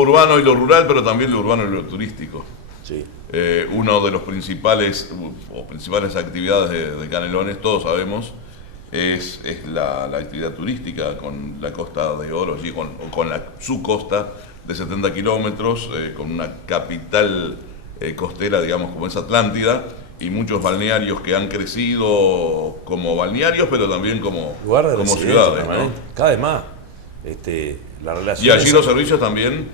urbano y lo rural, pero también lo urbano y lo turístico. Sí. Uno de los principales actividades de Canelones, todos sabemos, es la actividad turística con la Costa de Oro, allí con su costa de 70 kilómetros, con una capital costera, digamos, como es Atlántida, y muchos balnearios que han crecido como balnearios, pero también como ciudades, ¿no? Cada vez más. La relación y allí los servicios también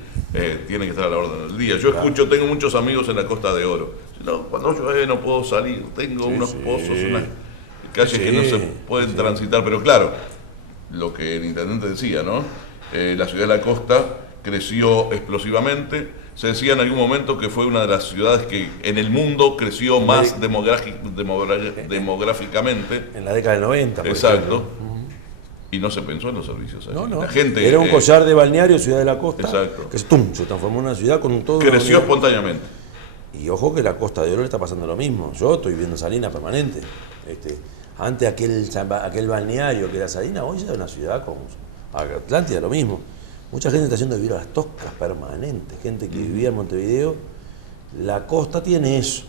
tienen que estar a la orden del día. Yo tengo muchos amigos en la Costa de Oro. No, cuando llueve no puedo salir, tengo unos pozos, unas calles que no se pueden transitar, pero claro, lo que el intendente decía, ¿no? La ciudad de la costa creció explosivamente. Se decía en algún momento que fue una de las ciudades que en el mundo creció más demográficamente. En la década del 90. Exacto. Y no se pensó en los servicios. No. La gente, era un collar de balneario, ciudad de la costa, exacto. Que se transformó en una ciudad con todo. Creció espontáneamente. Y ojo que la Costa de Oro le está pasando lo mismo. Yo estoy viviendo Salinas permanente. Antes aquel balneario que era Salinas, hoy ya es una ciudad como Atlántida, lo mismo. Mucha gente está haciendo vivir a las toscas permanentes, gente que vivía en Montevideo. La costa tiene eso.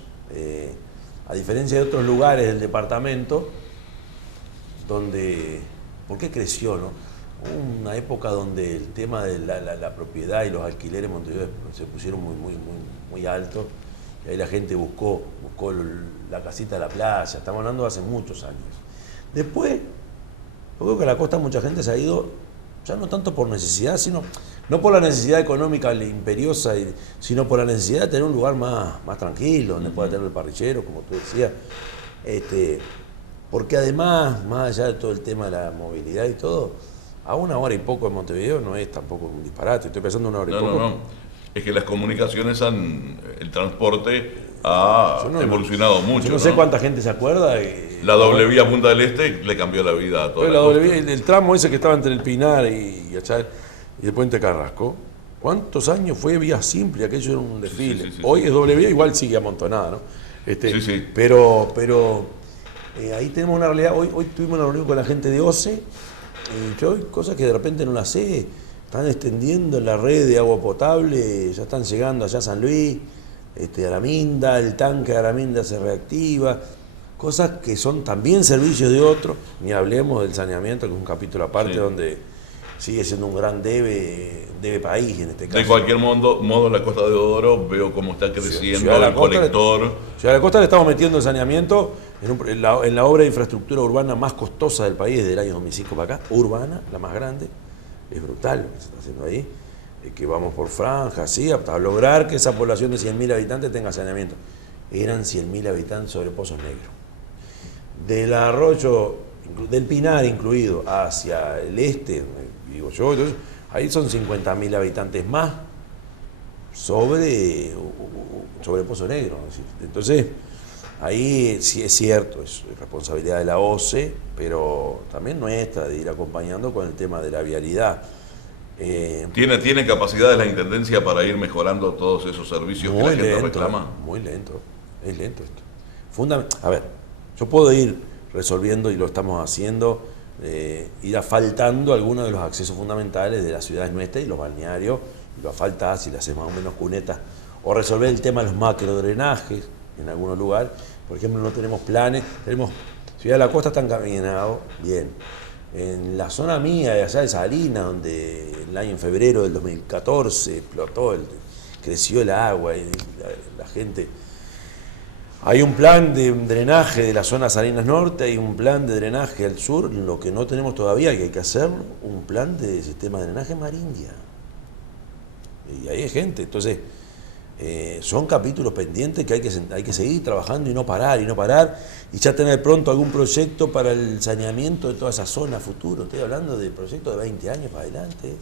A diferencia de otros lugares del departamento, donde... ¿Por qué creció, no? Hubo una época donde el tema de la propiedad y los alquileres en Montevideo se pusieron muy altos. Y ahí la gente buscó la casita de la playa. Estamos hablando de hace muchos años. Después, yo creo que a la costa mucha gente se ha ido, ya no tanto por necesidad, sino no por la necesidad económica imperiosa, sino por la necesidad de tener un lugar más tranquilo, donde pueda tener el parrillero, como tú decías. Porque además, más allá de todo el tema de la movilidad y todo, a 1 hora y poco en Montevideo no es tampoco un disparate. Estoy pensando 1 hora y poco. No. Es que las comunicaciones el transporte ha evolucionado mucho. Yo no sé cuánta gente se acuerda. La doble vía Punta del Este le cambió la vida a toda la doble costa. vía, el tramo ese que estaba entre el Pinar y el Puente Carrasco, ¿cuántos años fue vía simple? Aquello era un desfile. Sí, Hoy es doble vía, igual sigue amontonada, ¿no? Sí. Pero ahí tenemos una realidad. Hoy tuvimos una reunión con la gente de OCE, y yo hay cosas que de repente no las sé. Están extendiendo la red de agua potable, ya están llegando allá a San Luis, Araminda, el tanque de Araminda se reactiva, cosas que son también servicios de otros, ni hablemos del saneamiento, que es un capítulo aparte donde sigue siendo un gran debe país en este caso. De cualquier modo, la Costa de Oro veo cómo está creciendo el colector. Ciudad de la Costa le estamos metiendo el saneamiento en la obra de infraestructura urbana más costosa del país desde el año 2005 para acá, urbana, la más grande. Es brutal lo que se está haciendo ahí, que vamos por franjas, ¿sí? Hasta lograr que esa población de 100.000 habitantes tenga saneamiento. Eran 100.000 habitantes sobre Pozos Negros. Del arroyo, del Pinar incluido, hacia el este, digo yo, entonces, ahí son 50.000 habitantes más sobre Pozo Negro. Entonces, ahí sí es cierto, es responsabilidad de la OCE, pero también nuestra, de ir acompañando con el tema de la vialidad. ¿Tiene capacidad de la Intendencia para ir mejorando todos esos servicios que la gente reclama? Muy lento, es lento esto. A ver, yo puedo ir resolviendo, y lo estamos haciendo, ir asfaltando algunos de los accesos fundamentales de las ciudades nuestras y los balnearios, lo asfalta si le hacemos más o menos cunetas, o resolver el tema de los macrodrenajes en algunos lugares. Por ejemplo, no tenemos planes, Ciudad de la Costa está encaminado, bien. En la zona mía, de allá de Salinas, donde en febrero del 2014 explotó, creció el agua y la gente... Hay un plan de drenaje de la zona Salinas Norte, hay un plan de drenaje al sur, lo que no tenemos todavía, que hay que hacerlo, un plan de sistema de drenaje Marindia. Y ahí hay gente, entonces... son capítulos pendientes que hay que seguir trabajando y no parar, y ya tener pronto algún proyecto para el saneamiento de toda esa zona futuro. Estoy hablando de proyectos de 20 años para adelante,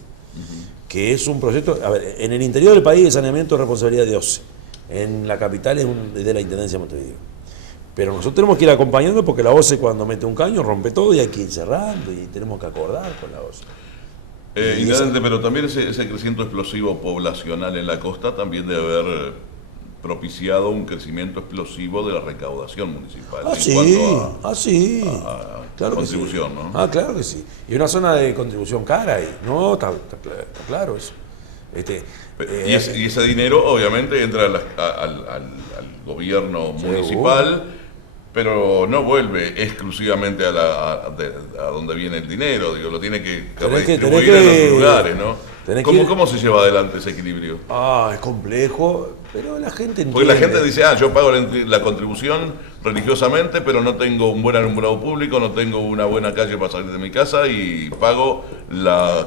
que es un proyecto, a ver, en el interior del país el saneamiento es responsabilidad de OCE, en la capital es de la Intendencia de Montevideo. Pero nosotros tenemos que ir acompañando, porque la OCE cuando mete un caño rompe todo y hay que ir cerrando, y tenemos que acordar con la OCE. Intendente, pero también ese crecimiento explosivo poblacional en la costa también debe haber propiciado un crecimiento explosivo de la recaudación municipal. Claro contribución, que sí. ¿no? Claro que sí. Y una zona de contribución cara, no, está claro eso. Y ese dinero obviamente entra al gobierno municipal, pero no vuelve exclusivamente a donde viene el dinero, digo, lo tiene que redistribuir en otros lugares, ¿no? ¿Cómo se lleva adelante ese equilibrio? Es complejo, pero la gente entiende. Porque la gente dice, yo pago la contribución religiosamente, pero no tengo un buen alumbrado público, no tengo una buena calle para salir de mi casa y pago,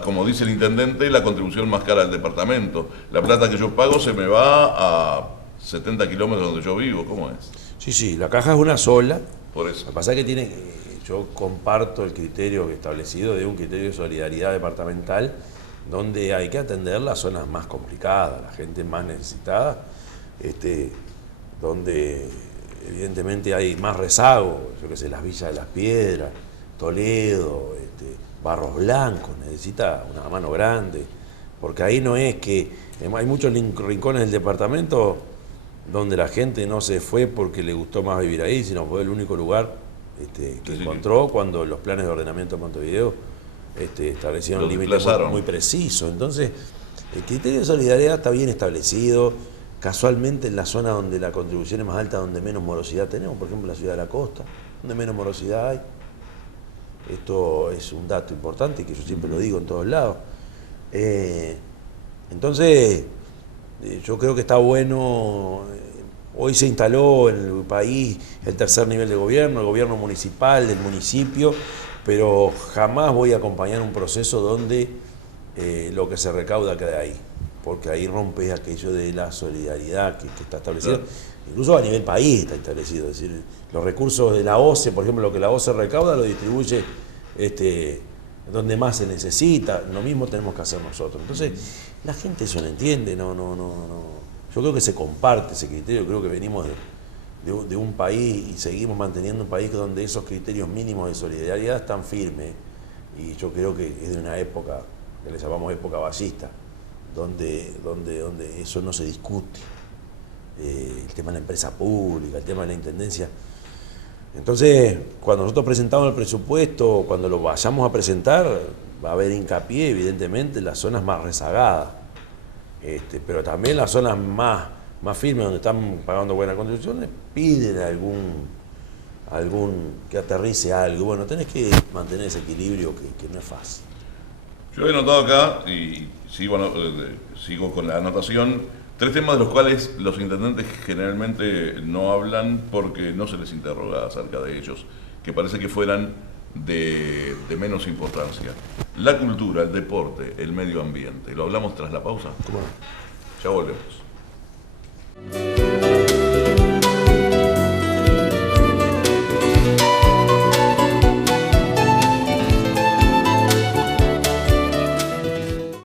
como dice el intendente, la contribución más cara del departamento. La plata que yo pago se me va a 70 kilómetros donde yo vivo, ¿cómo es? Sí, la caja es una sola. Por eso. Lo que pasa es que yo comparto el criterio establecido de un criterio de solidaridad departamental, donde hay que atender las zonas más complicadas, la gente más necesitada, donde evidentemente hay más rezago, yo qué sé, las Villas de las Piedras, Toledo, Barros Blancos, necesita una mano grande, porque ahí no es que, hay muchos rincones del departamento donde la gente no se fue porque le gustó más vivir ahí, sino fue el único lugar que encontró cuando los planes de ordenamiento de Montevideo establecieron límites muy precisos. Entonces, el criterio de solidaridad está bien establecido. Casualmente en la zona donde la contribución es más alta, donde menos morosidad tenemos, por ejemplo en la ciudad de la costa, donde menos morosidad hay. Esto es un dato importante que yo siempre lo digo en todos lados. Entonces, yo creo que está bueno. Hoy se instaló en el país el tercer nivel de gobierno, el gobierno municipal, del municipio, pero jamás voy a acompañar un proceso donde lo que se recauda queda ahí, porque ahí rompes aquello de la solidaridad que está establecido, incluso a nivel país está establecido, es decir, los recursos de la OCE, por ejemplo, lo que la OCE recauda lo distribuye donde más se necesita, lo mismo tenemos que hacer nosotros. Entonces, la gente eso lo entiende, no. Yo creo que se comparte ese criterio, creo que venimos de un país y seguimos manteniendo un país donde esos criterios mínimos de solidaridad están firmes, y yo creo que es de una época que le llamamos época ballista, donde eso no se discute, el tema de la empresa pública, el tema de la intendencia. Entonces, cuando nosotros presentamos el presupuesto, cuando lo vayamos a presentar, va a haber hincapié evidentemente en las zonas más rezagadas, pero también las zonas más firmes, donde están pagando buenas contribuciones, piden algún que aterrice algo. Bueno, tenés que mantener ese equilibrio que no es fácil. Yo he notado acá, y sigo con la anotación, 3 temas de los cuales los intendentes generalmente no hablan porque no se les interroga acerca de ellos, que parece que fueran de menos importancia. La cultura, el deporte, el medio ambiente. ¿Lo hablamos tras la pausa? ¿Cómo no? Ya volvemos.